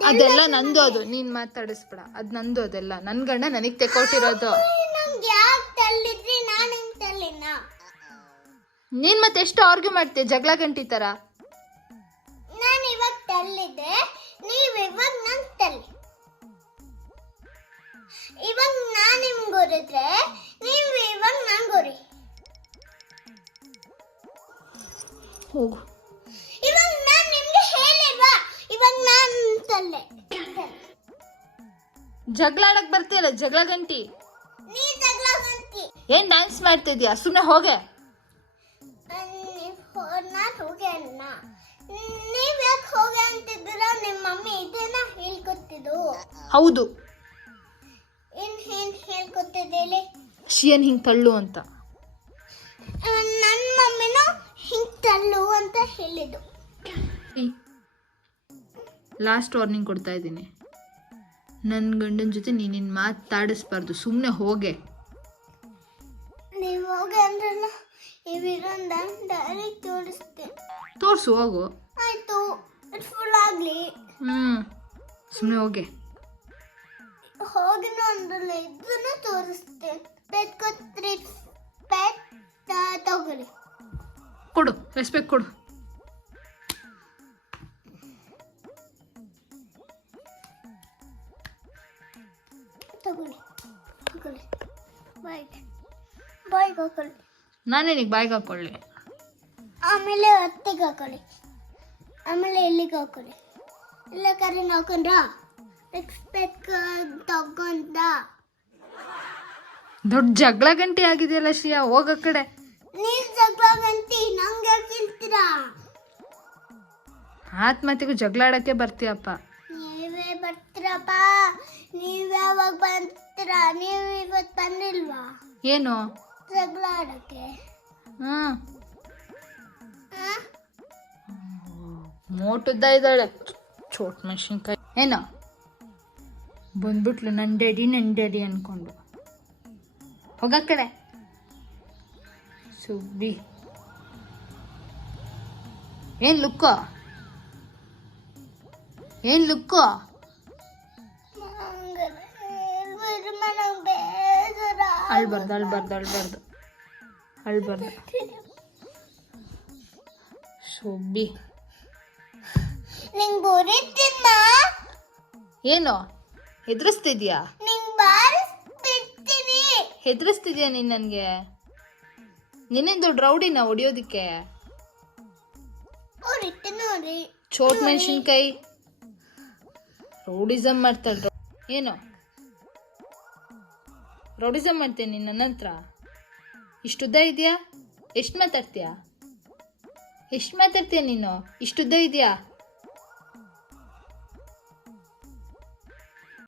ಅದೆಲ್ಲ ನಂದು ಅದು. ನೀನ್ ಮಾತಾಡಿಸ್ಬೇಡ. ಅದ್ ನಂದು ಅದೆಲ್ಲ. ನನ್ ಗಂಡ ನನಗ್ ತೆಕೊಟ್ಟಿರೋದು. ನಾನು ಮತ್ತೆ ಎಷ್ಟು ಆರ್ಗ್ಯೂ ಮಾಡ್ತೀಯ? ಜಗಳ ಗಂಟಿ ತರ. ನಾನು ಇವಾಗ ತಲ್ಲಿದೆ ನೀವು ಇವಾಗ ನನ್ ತಳ್ಳಿ. ಇವಾಗ ನಾನು ನಿಮ್ಗೆ ಉರಿದ್ರೆ ನೀವು ಇವಾಗ ನಂಗೆ ಉರಿ. ಹೋಗು. ನಾನು ತಳ್ಳೆ ಜಗಳ ಆಡಕ್ ಬರ್ತೀಯಲ್ಲ ಜಗಳ ಗಂಟಿ ನೀ ಜಗಳ ಗಂಟಿ ಏನ್ ಡ್ಯಾನ್ಸ್ ಮಾಡ್ತಿದ್ಯಾ? ಸುಮ್ನೆ ಹೋಗೆ. ನಾನು ಹೋಗಿ ಅಣ್ಣ. ನೀವ್ ಯಾಕೆ ಹೋಗಿ ಅಂತಿದ್ದೀರ ನಿಮ್ಮ ಮಮ್ಮಿ ಇದನ್ನ ಹೇಳ್ಕೊತಿದ್ದು ಹೌದು. ಏನ್ ಏನ್ ಹೇಳ್ಕೊತಿದ್ದೇಳಿ ಶಿಯನ್ ಹಿಂಗ್ ತಳ್ಳು ಅಂತ. ನನ್ನ ಮಮ್ಮಿನೂ ಹಿಂಗ್ ತಳ್ಳು ಅಂತ ಹೇಳಿದ್ದು. ಲಾಸ್ಟ್ ವಾರ್ನಿಂಗ್ ಕೊಡ್ತಾ ಇದ್ದೀನಿ. ನನ್ನ ಗಂಡನ ಜೊತೆ ನೀನಿನ್ ಮಾತಾಡಿಸ್ಬಾರ್ದು. ಸುಮ್ಮನೆ ಹೋಗೆ. ನೀವು ಹೋಗಿ ಅಂದ್ರಲ್ಲ ಇವಿರಂದ ಡೈರೆಕ್ಟ್ ತೋರಿಸ್ತೇನೆ. ತೋರ್ಸು ಹೋಗು. ಆಯ್ತು ಫುಲ್ ಆಗ್ಲಿ. ಹ್ಞೂ ಸುಮ್ಮನೆ ಹೋಗೆ. ಹೋಗಿನ ಅಂದ್ರಲ್ಲ ಇದನ್ನ ತೋರಿಸ್ತೇನೆ. ಪೆಟ್ ಕೊತ್ರಿ ಪೆಟ್ ತಗೊಳ್ಳಿ. ಕೊಡು ರೆಸ್ಪೆಕ್ಟ್ ಕೊಡು. ತಗೊಳ್ಳಿ. ತಗೊಳ್ಳಿ. ಬಾಯ್ಗೆ ಬಾಯ್ಗೆ ಹಾಕೊಳ್ಳಿ. ಬಾಯ್ಗೆ ಹಾಕೊಳ್ಳಿ. ಆಮೇಲೆ ಹೊತ್ತಿಗೆ ಹಾಕೊಳ್ಳಿ. ಆಮೇಲೆ ಎಲ್ಲಿಗೆ ಹಾಕೊಳ್ಳಿ? ಇಲ್ಲ ಕರೆ ಹಾಕೊಂಡ್ರ? ಎಕ್ಸ್ಪೆಕ್ಟ್ ತಗೊಂಡ. ದೊಡ್ಡ ಜಗಳ ಗಂಟೆ ಆಗಿದೆಯಲ್ಲ ಶ್ರೀಯಾ ಹೋಗ ಕಡೆ. ನೀನು ಜಗಳ ಗಂಟಿ ನಂಗೆ ಹೇಳ್ತೀರಾ? ಆತ್ಮಹತ್ಯೆಗೂ ಜಗಳ ಆಡಕ್ಕೆ ಬರ್ತೀಯಪ್ಪ. ಬರ್ತೀರಪ್ಪ ನೀವ್ ಯಾವಾಗ ಬಂದಿರಾ ನೀವು ಇವತ್ತು ಬಂದಿಲ್ವಾ? ಏನು? ಜಗಳ ಆಡಕ್ಕೆ. ಹ್ಞೂ ಆ? ಮೋಟುದ್ದ ಇದ್ದಾಳೆ. ಚೋಟ್ ಮೆಣಸಿನ್ಕಾಯಿ. ಏನೋ? ಬಂದ್ಬಿಟ್ಲು ನನ್ನ ಡ್ಯಾಡಿ ನನ್ನ ಡ್ಯಾಡಿ ಅನ್ಕೊಂಡು. ಹೋಗ ಕಡೆ. ಸುಬ್ಬಿ. ಏನ್ ಲುಕ್ಕೋ? ಏನ್ ಲುಕ್ಕೋ? ಅಳ್ಬಾರ್ದು ಅಳ್ಬಾರ್ದು ಅಳ್ಬಾರ್ದು. ಅಳ್ಬಾರ್ದು. ಸುಬ್ಬಿ ಏನು? ಹೆದರಿಸ್ತಿದ್ಯಾ? ಹೆದರಿಸ್ತಿದ್ಯಾ ನೀನು ನನ್ಗೆ? ನಿನ್ನೇನು ದೊಡ್ಡ ರೌಡಿನ ಹೊಡಿಯೋದಿಕ್ಕೆ. ಚೋಟ್ ಮೆಣಸಿನ್ಕಾಯಿ. ರೌಡಿಸಮ್ ಮಾಡ್ತಾರ ಏನು? ರೌಡಿಸಮ್ ಮಾಡ್ತೀನಿ ನಿನ್ನ ಹತ್ರ. ಇಷ್ಟುದ್ದ ಇದೆಯಾ? ಎಷ್ಟು ಮಾತಾಡ್ತೀಯಾ? ಎಷ್ಟು ಮಾತಾಡ್ತೀಯ ನೀನು? ಇಷ್ಟುದ್ದ ಇದೆಯಾ?